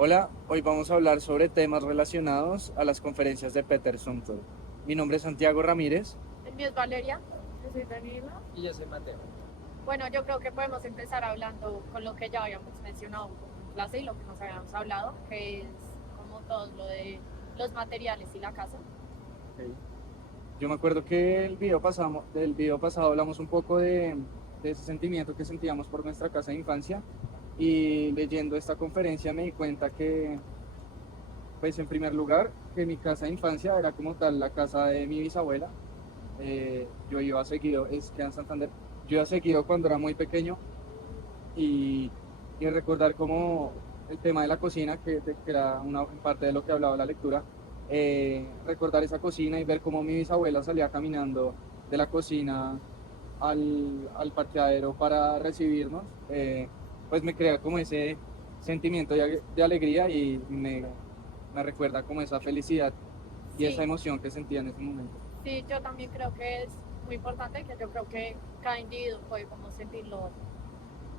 Hola, hoy vamos a hablar sobre temas relacionados a las conferencias de Peter Zumthor. Mi nombre es Santiago Ramírez. El mío es Valeria. Yo soy Daniela. Y yo soy Mateo. Bueno, yo creo que podemos empezar hablando con lo que ya habíamos mencionado un poco en clase y lo que nos habíamos hablado, que es como todo lo de los materiales y la casa. Ok. Yo me acuerdo que del video pasado hablamos un poco de ese sentimiento que sentíamos por nuestra casa de infancia, y leyendo esta conferencia me di cuenta que, pues en primer lugar, que mi casa de infancia era como tal la casa de mi bisabuela. Yo iba seguido, es que en Santander, yo iba seguido cuando era muy pequeño, y, y recordar como el tema de la cocina, que era una parte de lo que hablaba la lectura. Recordar esa cocina y ver cómo mi bisabuela salía caminando de la cocina al parqueadero para recibirnos. Pues me crea como ese sentimiento de alegría, y me recuerda como esa felicidad y esa Sí, emoción que sentía en ese momento. sí, yo también creo que es muy importante, que yo creo que cada individuo puede como sentirlo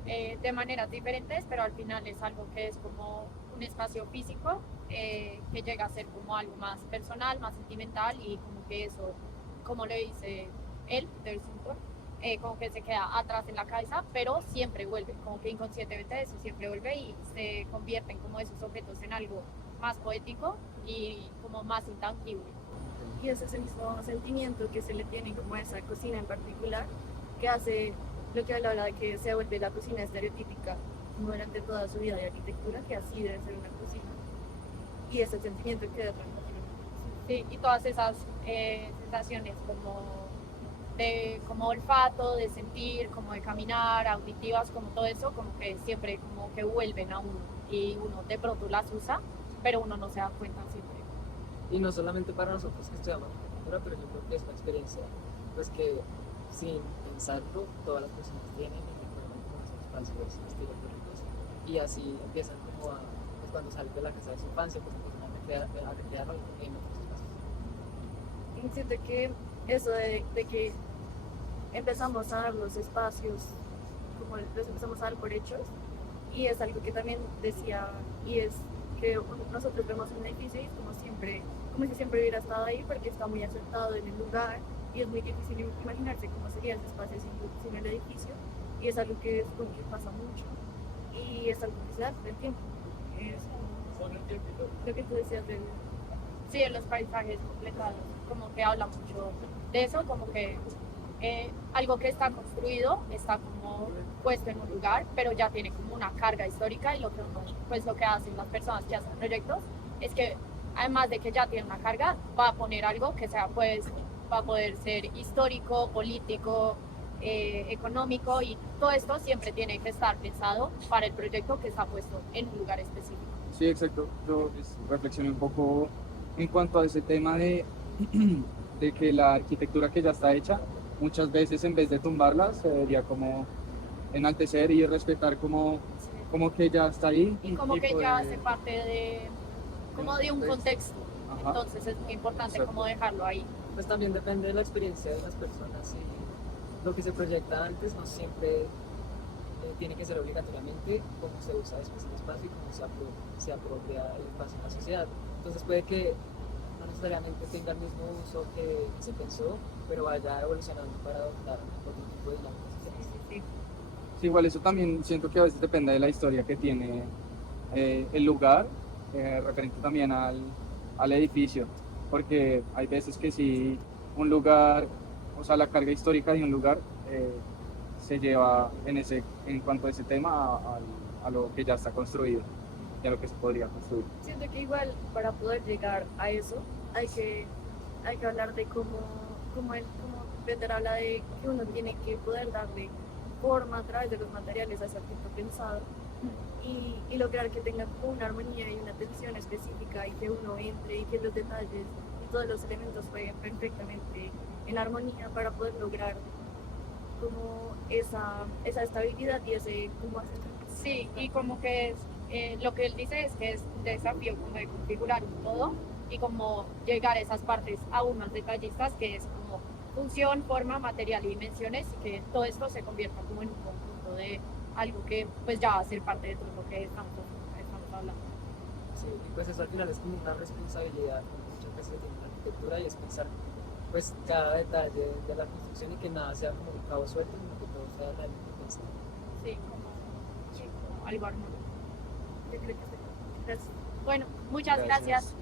de maneras diferentes, pero al final es algo que es como un espacio físico que llega a ser como algo más personal, más sentimental y como que eso, como le dice él, del Suntor, como que se queda atrás en la cabeza, pero siempre vuelve, como que inconscientemente eso siempre vuelve y se convierten como esos objetos en algo más poético y como más intangible. Y ese es el mismo sentimiento que se le tiene como a esa cocina en particular, que hace lo que hablaba de que se vuelve la cocina estereotípica como durante toda su vida de arquitectura, que así debe ser una cocina. Y ese sentimiento queda tranquilo. Sí, y todas esas sensaciones como de como olfato, de sentir, como de caminar, auditivas, como todo eso, como que siempre como que vuelven a uno y uno de pronto las usa, pero uno no se da cuenta siempre. Y no solamente para nosotros que estudiamos arquitectura, pero yo creo que es una experiencia pues que sin pensarlo todas las personas tienen y recuerdan como esos espacios estilográficos y así empiezan como a, pues cuando salen de la casa de su infancia, pues empiezan a recrearlo en otros espacios. Y siento que eso de que empezamos a dar los espacios, como los empezamos a dar por hechos, y es algo que también decía, y es que nosotros vemos un edificio y es como siempre, como si siempre hubiera estado ahí porque está muy acertado en el lugar y es muy difícil imaginarse cómo sería ese espacio sin el edificio, y es algo que supongo que pasa mucho y es algo que se da con el tiempo. Es como lo que tú decías del... Sí, en los paisajes completados, como que habla mucho de eso, como que algo que está construido está como puesto en un lugar, pero ya tiene como una carga histórica y lo que uno, pues lo que hacen las personas que hacen proyectos es que además de que ya tiene una carga, va a poner algo que sea pues va a poder ser histórico, político, económico y todo esto siempre tiene que estar pensado para el proyecto que está puesto en un lugar específico. Sí, exacto. Yo reflexioné un poco en cuanto a ese tema de que la arquitectura que ya está hecha, muchas veces en vez de tumbarla, se debería como enaltecer y respetar como que ya está ahí. Y como que poder- ya hace parte de como de un contexto, Ajá. entonces es muy importante Exacto. como dejarlo ahí. Pues también depende de la experiencia de las personas y lo que se proyecta antes no siempre tiene que ser obligatoriamente cómo se usa después el espacio y cómo se apropia el espacio en la sociedad. Entonces puede que no necesariamente tenga el mismo uso que se pensó, pero vaya evolucionando para adoptar otro tipo de dinámicas sociales. Sí. Sí, igual eso también siento que a veces depende de la historia que tiene el lugar, referente también al edificio, porque hay veces que si un lugar, o sea, la carga histórica de un lugar se lleva en cuanto a ese tema a lo que ya está construido y a lo que se podría construir. Siento que igual para poder llegar a eso hay que hablar de como Peter habla de que uno tiene que poder darle forma a través de los materiales a ese objeto pensado y lograr que tenga como una armonía y una tensión específica y que uno entre y que los detalles y todos los elementos jueguen perfectamente en armonía para poder lograr como esa estabilidad y ese como hacer. Sí, y como que es, lo que él dice es que es un desafío como de configurar un todo y como llegar a esas partes aún más detallistas, que es como función, forma, material y dimensiones, y que todo esto se convierta como en un conjunto de algo que pues ya va a ser parte de todo lo que estamos hablando. Sí, y pues eso al final es como una responsabilidad que muchas veces tiene la arquitectura y es pensar pues cada detalle de la construcción y que nada sea como un cabo suelto, sino que todo sea realmente pensado. Sí, como algo armónico. Yo creo que sí. Gracias. Bueno, muchas gracias.